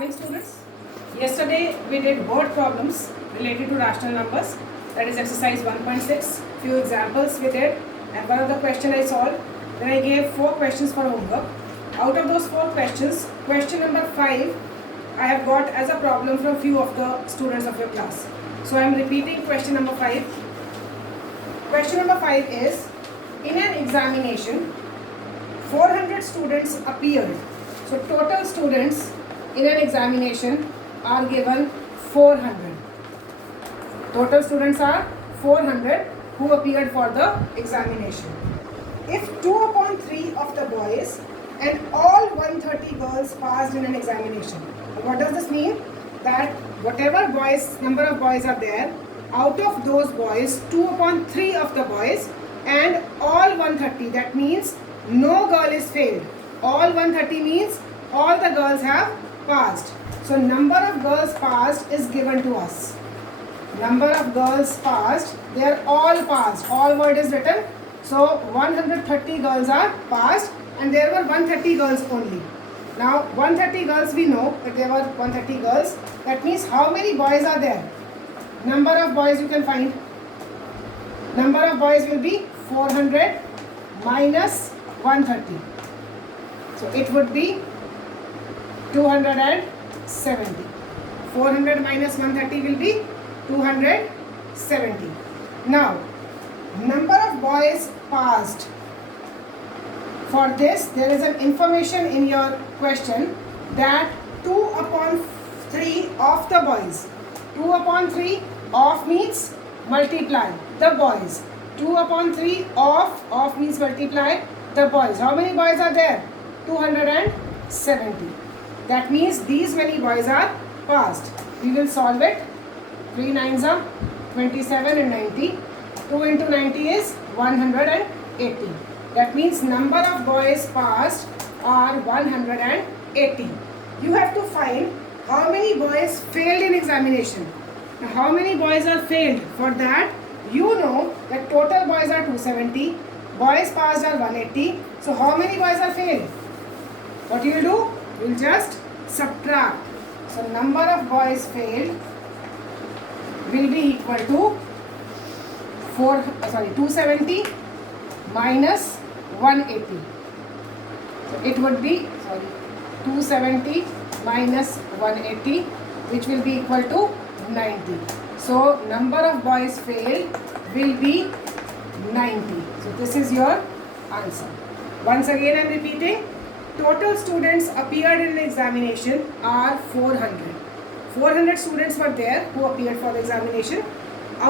morning, students. Yesterday we did word problems related to rational numbers, that is exercise 1.6. Few examples we did, and one of the question I solved. Then I gave 4 questions for homework. Out of those 4 questions, question number 5 I have got as a problem from few of the students of your class. So I am repeating question number 5. Question number 5 is, in an examination 400 students appeared. So total students in an examination are given 400. Total students are 400 who appeared for the examination. If 2/3 of the boys and all 130 girls passed in an examination. What does this mean? That whatever boys, number of boys are there, out of those boys, 2/3 of the boys and all 130, that means no girl is failed. All 130 means all the girls have passed. So number of girls passed is given to us. Number of girls passed, they are all passed. All word is written. So 130 girls are passed and there were 130 girls only. Now 130 girls, we know that there were 130 girls. That means how many boys are there? Number of boys you can find. Number of boys will be 400 minus 130. So it would be 270. 400 minus 130 will be 270. Now, number of boys passed. For this, there is an information in your question that 2/3 of the boys. 2/3 of means multiply the boys. 2/3 of means multiply the boys. How many boys are there? 270. That means these many boys are passed. We will solve it. 3 9s are 27 and 90. 2 into 90 is 180. That means number of boys passed are 180. You have to find how many boys failed in examination. Now, how many boys are failed? For that, you know that total boys are 270. Boys passed are 180. So how many boys are failed? What you will do? You will just subtract. So number of boys failed will be equal to 270 minus 180. So it would be 270 minus 180, which will be equal to 90. So number of boys failed will be 90. So this is your answer. Once again I am repeating. Total students appeared in the examination are 400. 400 students were there who appeared for the examination.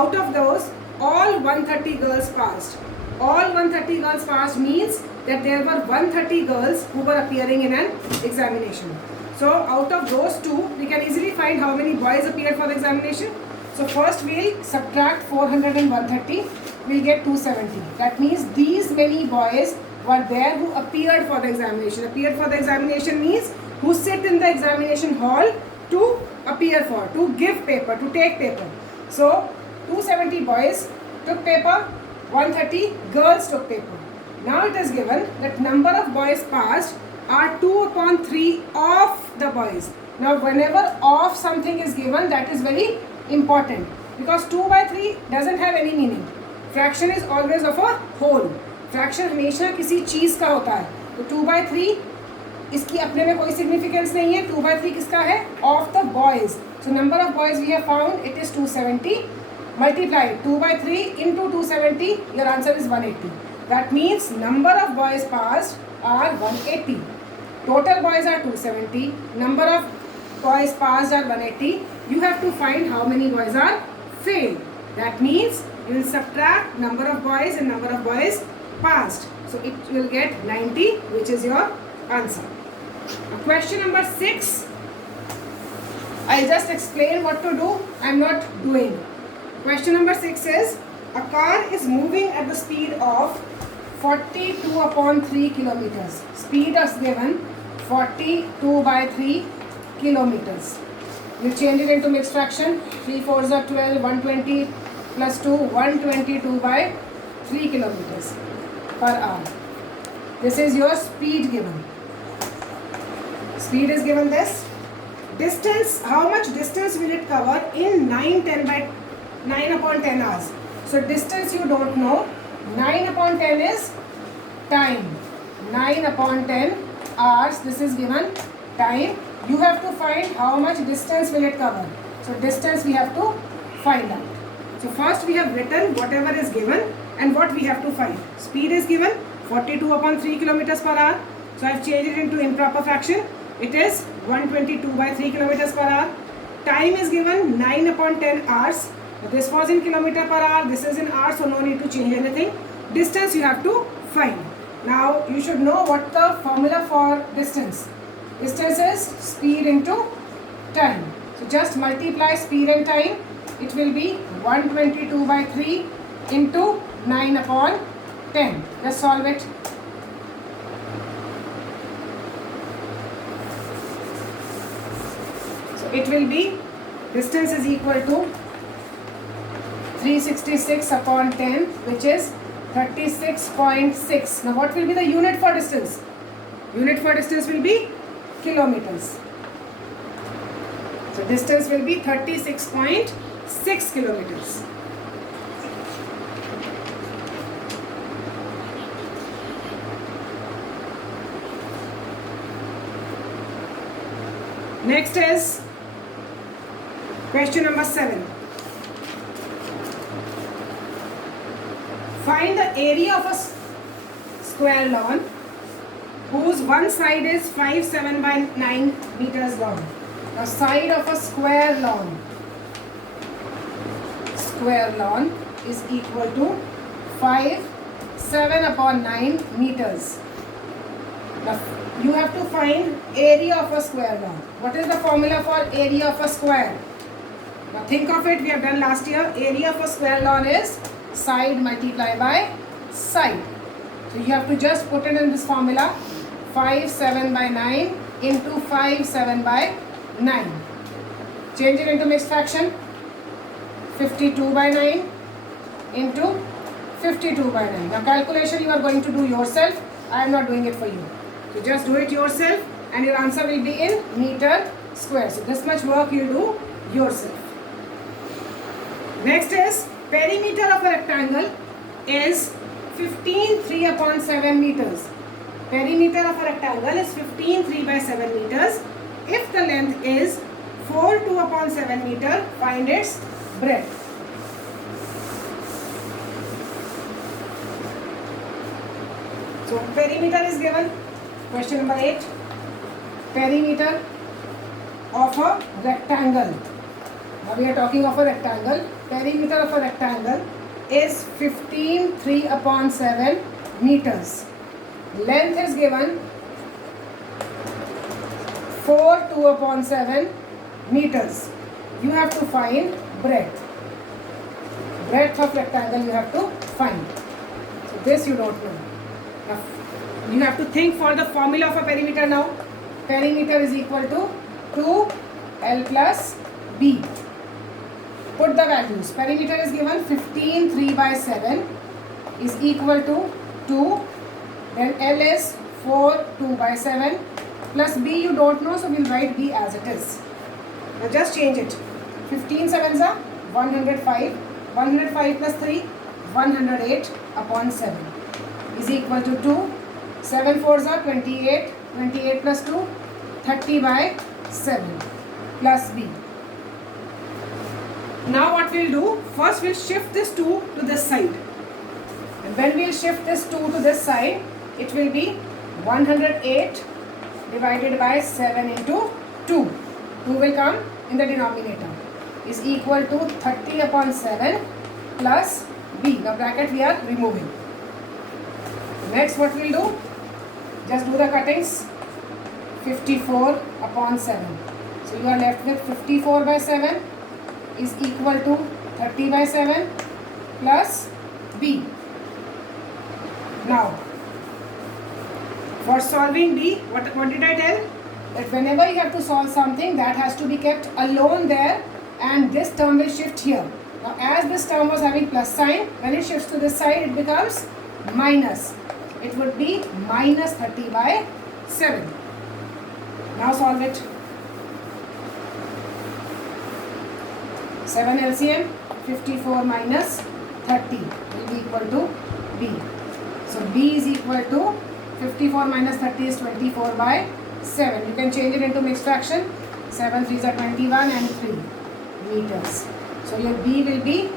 Out of those, all 130 girls passed. All 130 girls passed means that there were 130 girls who were appearing in an examination. So out of those two, we can easily find how many boys appeared for the examination. So first we'll subtract 400 and 130. We'll get 270. That means these many boys were there who appeared for the examination. Appeared for the examination means who sit in the examination hall to appear for, to give paper, to take paper. So 270 boys took paper, 130 girls took paper. Now it is given that number of boys passed are 2/3 of the boys. Now whenever of something is given, that is very important because 2/3 doesn't have any meaning. Fraction is always of a whole. Fraction हमेशा किसी चीज़ का होता है. तो 2/3 इसकी अपने में कोई सिग्निफिकेंस नहीं है. 2/3 किसका है? Of the boys. So number of boys we have found it is 270. Multiply 2/3 into 270, your answer is 180. That means number of boys passed are 180. Total boys are 270. Number of boys passed are 180. You have to find how many boys are failed. That means you will subtract number of boys and number of boys passed. So it will get 90, which is your answer. Now, question number 6. I'll just explain what to do. I'm not doing. Question number 6 is, a car is moving at the speed of 42/3 kilometers. Speed is given 42/3 kilometers. You change it into mixed fraction. 3 4s are 12. 120 plus 2, 122/3 kilometers per hour. This is your speed given. Speed is given this. distance, how much distance will it cover in 9 upon 10 hours? So distance you don't know. 9 upon 10 is time. 9 upon 10 hours, this is given time. You have to find how much distance will it cover. So distance we have to find out. So first we have written whatever is given and what we have to find. Speed is given 42 upon 3 kilometers per hour. So I have changed it into improper fraction. It is 122 by 3 kilometers per hour. Time is given 9 upon 10 hours. This was in kilometer per hour. This is in hours, so no need to change anything. Distance you have to find. Now you should know what the formula for distance. Distance is speed into time. So just multiply speed and time. It will be 122 by 3 into 9 upon 10. Let's solve it. So it will be, distance is equal to 366 upon 10, which is 36.6. Now what will be the unit for distance? Unit for distance will be kilometers. So distance will be 36.6 kilometers. Next is question number 7. Find the area of a square lawn whose one side is 5,7 by 9 meters long. The side of a square lawn is equal to 5,7 upon 9 meters. Now you have to find area of a square lawn. What is the formula for area of a square? Now think of it, we have done last year. Area of a square lawn is side multiplied by side. So you have to just put it in this formula. 5,7 by 9 into 5,7 by 9. Change it into mixed fraction. 52 by 9 into 52 by 9. Now calculation you are going to do yourself. I am not doing it for you. So just do it yourself and your answer will be in meter square. So this much work you do yourself. Next is perimeter of a rectangle is 15 3 upon 7 meters. Perimeter of a rectangle is 15 3 by 7 meters. If the length is 4 2 upon 7 meter, find its breadth. So perimeter is given. Question number 8. Perimeter of a rectangle. Now we are talking of a rectangle. Perimeter of a rectangle is 15 3 upon 7 meters. Length is given 4 2 upon 7 meters. You have to find breadth. Breadth of rectangle you have to find. So this you don't know. Now you have to think for the formula of a perimeter now. Perimeter is equal to 2L plus B. Put the values. Perimeter is given 15 3 by 7 is equal to 2. Then L is 4 2 by 7 plus B you don't know, so we'll write B as it is. Now just change it. 15 7s are 105. 105 plus 3, 108 upon 7 is equal to 2. 7 4s are 28. 28 plus 2, 30 by 7 plus B. Now what we'll do, first we'll shift this 2 to this side. And when we'll shift this 2 to this side, it will be 108 divided by 7 into 2. 2 will come in the denominator. Is equal to 30 upon 7 plus B. The bracket we are removing. Next what we'll do, just do the cuttings. 54 upon 7. So you are left with 54 by 7 is equal to 30 by 7 plus B. Now, for solving B, what did I tell? That whenever you have to solve something, that has to be kept alone there and this term will shift here. Now, as this term was having plus sign, when it shifts to this side, it becomes minus. It would be minus 30 by 7. Now solve it. 7 LCM, 54 minus 30 will be equal to B. So B is equal to 54 minus 30 is 24 by 7. You can change it into mixed fraction. 7 3s are 21 and 3 meters. So your B will be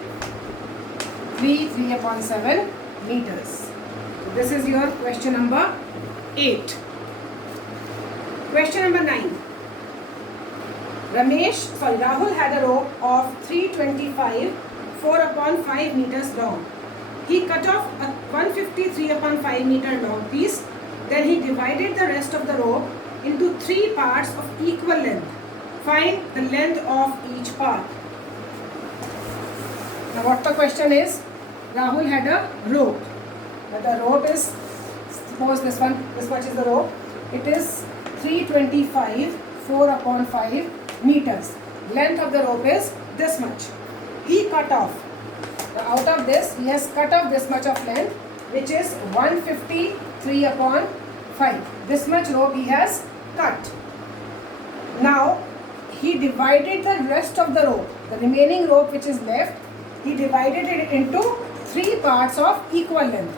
3 upon 7 meters. So this is your question number 8. Question number 9. Rahul had a rope of 325 4 upon 5 meters long. He cut off a 153 upon 5 meter long piece. Then he divided the rest of the rope into 3 parts of equal length. Find the length of each part. Now what the question is, Rahul had a rope. Now the rope is, suppose this much is the rope. It is 325 4 upon 5 meters. Length of the rope is this much. He cut off. Now out of this, he has cut off this much of length, which is 153 upon 5. This much rope he has cut. Now he divided the rest of the rope, the remaining rope which is left, he divided it into 3 parts of equal length.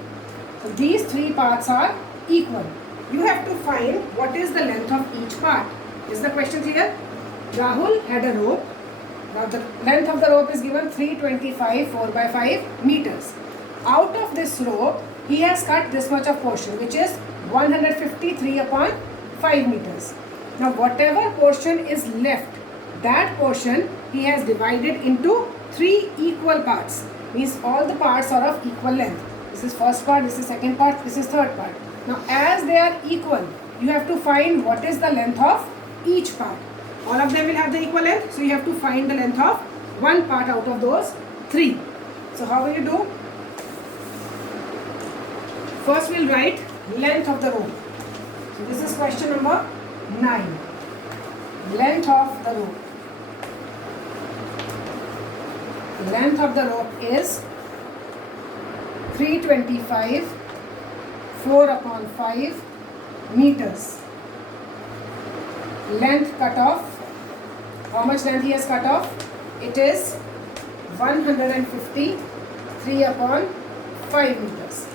So these 3 parts are equal. You have to find what is the length of each part. Is the question clear? Rahul had a rope. Now the length of the rope is given 325 4 by 5 meters. Out of this rope, he has cut this much of portion, which is 153 upon 5 meters. Now whatever portion is left, that portion he has divided into 3 equal parts. Means all the parts are of equal length. This is first part, this is second part, this is third part. Now as they are equal, you have to find what is the length of each part. All of them will have the equal length, so you have to find the length of one part out of those 3. So how will you do? First we'll write length of the rope. So this is question number 9. Length of the rope. The length of the rope is 325 4 upon 5 meters. Length cut off. How much length he has cut off? It is 153 upon 5 meters.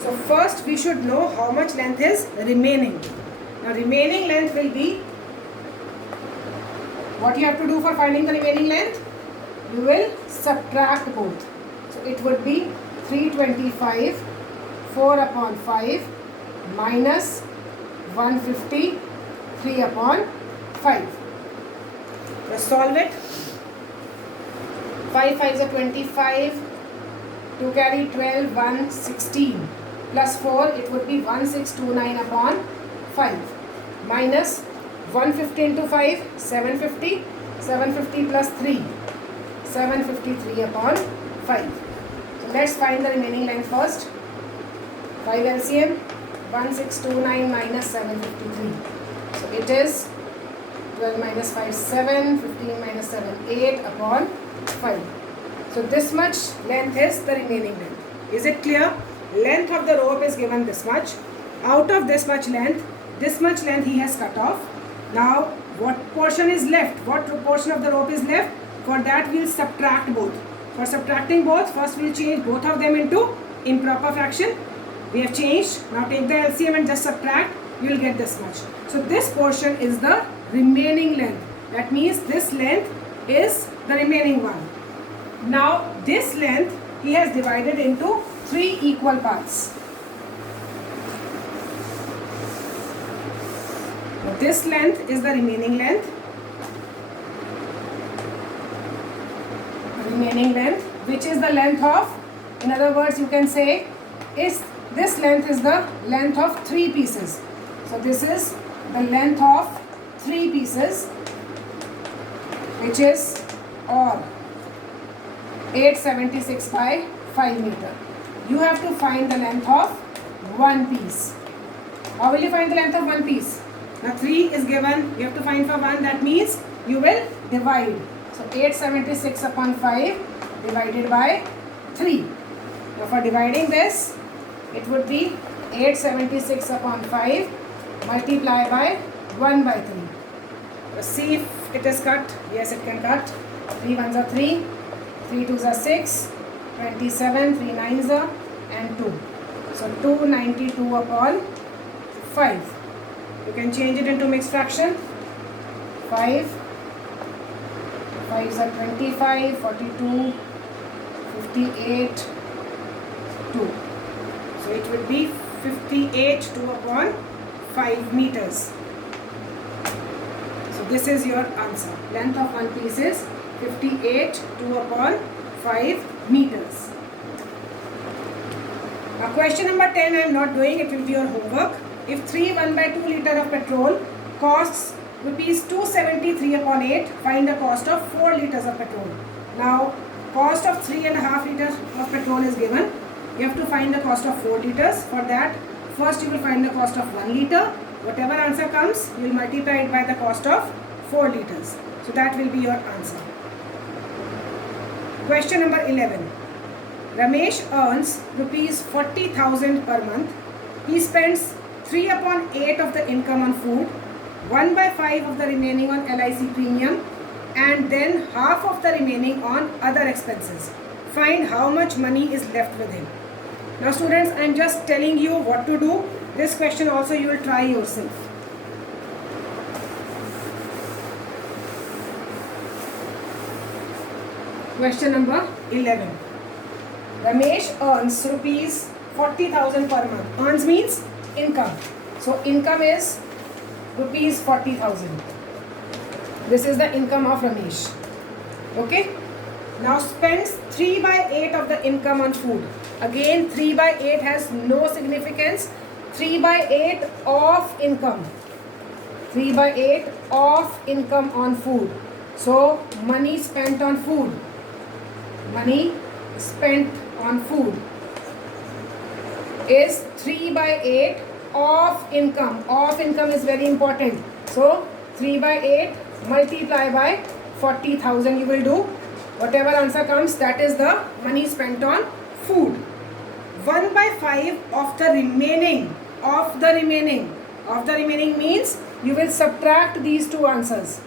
So first we should know how much length is remaining. Now remaining length will be, what you have to do for finding the remaining length? You will subtract both. So it would be 325 4 upon 5 minus 153 upon 5. Let's solve it. 5 5s are 25. 2 carry 12, 1, 16. Plus 4, it would be 1629 upon 5. Minus 150 into 5, 750. 750 plus 3, 753 upon 5. So let's find the remaining length first. 5 LCM, 1629 minus 753. So it is 12 minus 5, 7, 15 minus 7, 8 upon 5. So this much length is the remaining length. Is it clear? Length of the rope is given this much. Out of this much length he has cut off. Now what portion is left? What portion of the rope is left? For that we will subtract both. For subtracting both, first we will change both of them into improper fraction. We have changed. Now take the LCM and just subtract. You will get this much. So this portion is the remaining length. That means this length is the remaining one. Now this length he has divided into 3 equal parts. This length is the remaining length. Remaining length, which is the length of, in other words you can say, is this length is the length of 3 pieces. So this is the length of 3 pieces, which is or 876 by 5 meter. You have to find the length of one piece. How will you find the length of one piece? Now 3 is given, you have to find for 1, that means you will divide. So 876 upon 5 divided by 3. Now for dividing this, it would be 876 upon 5 multiply by 1 by 3. See if it is cut. Yes, it can cut. 3 ones are 3, 3 twos are 6, 27, 3 nines are and 2. So 292 upon 5. You can change it into mixed fraction. 5, 5s are 25, 42, 58, 2. So it would be 58 2 upon 5 meters. So this is your answer. Length of one piece is 58 2 upon 5 meters. Now question number 10 I am not doing, it will be your homework. If 3 1/2 liter of petrol costs rupees 273 upon 8, find the cost of 4 liters of petrol. Now cost of 3.5 liters of petrol is given. You have to find the cost of 4 liters. For that, first you will find the cost of 1 liter. Whatever answer comes, you will multiply it by the cost of 4 liters. So that will be your answer. Question number 11. Ramesh earns rupees 40,000 per month. He spends 3 upon 8 of the income on food, 1/5 of the remaining on LIC premium, and then half of the remaining on other expenses. Find how much money is left with him. Now students, I am just telling you what to do. This question also you will try yourself. Question number 11. Ramesh earns rupees 40,000 per month. Earns means income. So income is rupees 40,000. This is the income of Ramesh. Okay. Now spends 3/8 of the income on food. Again 3/8 has no significance. 3/8 of income. 3/8 of income on food. So money spent on food. Money spent on food is 3/8 of income. Of income is very important. So 3/8 multiply by 40,000 you will do. Whatever answer comes, that is the money spent on food. 1/5 of the remaining. Of the remaining means you will subtract these two answers.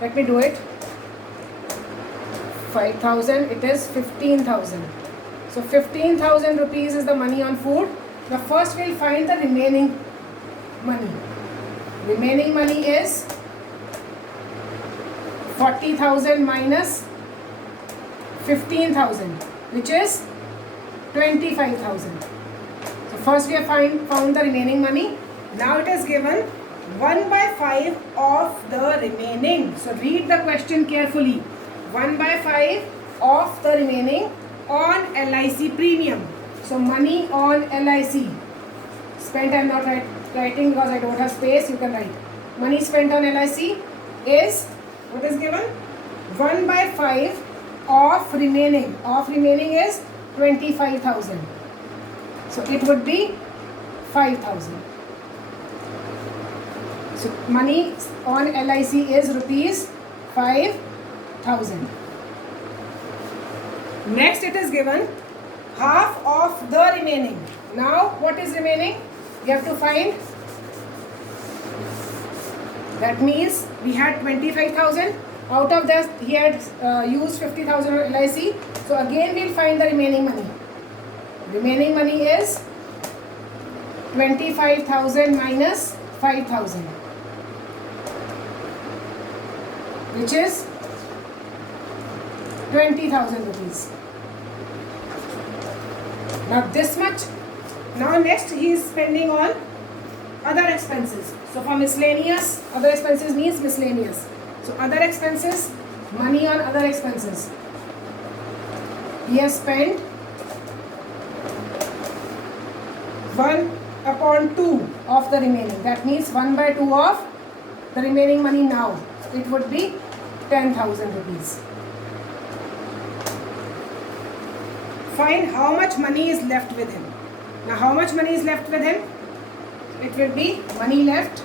Let me do it. 5,000, it is 15,000. So 15,000 rupees is the money on food. Now first we will find the remaining money. Remaining money is 40,000 minus 15,000, which is 25,000. So first we have found the remaining money. Now it is given 1/5 of the remaining. So read the question carefully. 1/5 of the remaining on LIC premium. So money on LIC. Spent I am not writing because I don't have space. You can write. Money spent on LIC is, what is given? 1/5 of remaining. Of remaining is 25,000. So it would be 5,000. So money on LIC is rupees 5,000. Next it is given half of the remaining. Now what is remaining? You have to find. That means we had 25,000. Out of that he had used 50,000 on LIC. So again we will find the remaining money. Remaining money is 25,000 minus 5,000, which is 20,000 rupees. Now this much. Now next he is spending on other expenses. So for miscellaneous, other expenses means miscellaneous. So other expenses, money on other expenses. He has spent 1/2 of the remaining. That means 1/2 of the remaining money now. So it would be 10,000 rupees. Find how much money is left with him. Now how much money is left with him? It will be money left.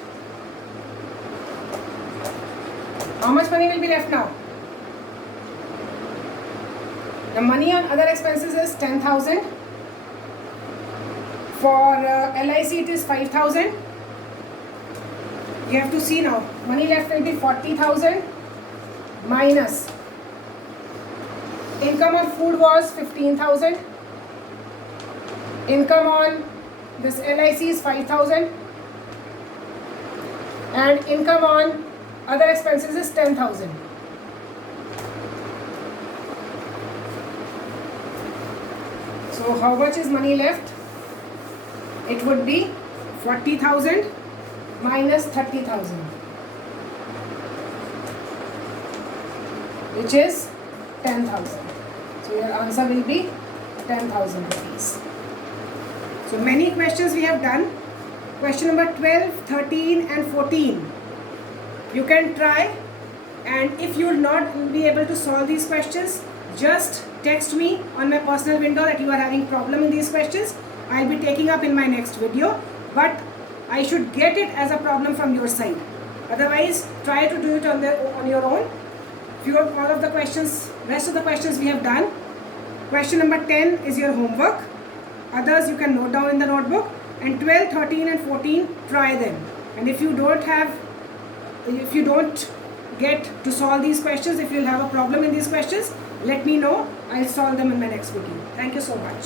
How much money will be left now? The money on other expenses is 10,000. For LIC it is 5,000. You have to see now. Money left will be 40,000 minus Income on food was 15,000. Income on this LIC is 5,000. And income on other expenses is 10,000. So how much is money left? It would be 40,000 minus 30,000, which is 10,000. So your answer will be 10,000 rupees. So many questions we have done. Question number 12, 13 and 14. You can try, and if you will not be able to solve these questions, just text me on my personal window that you are having problem in these questions. I'll be taking up in my next video, but I should get it as a problem from your side. Otherwise, try to do it on your own. Few of all of the questions, rest of the questions we have done. Question number 10 is your homework. Others you can note down in the notebook. And 12, 13 and 14, try them. And if you don't get to solve these questions, if you have a problem in these questions, let me know. I'll solve them in my next video. Thank you so much.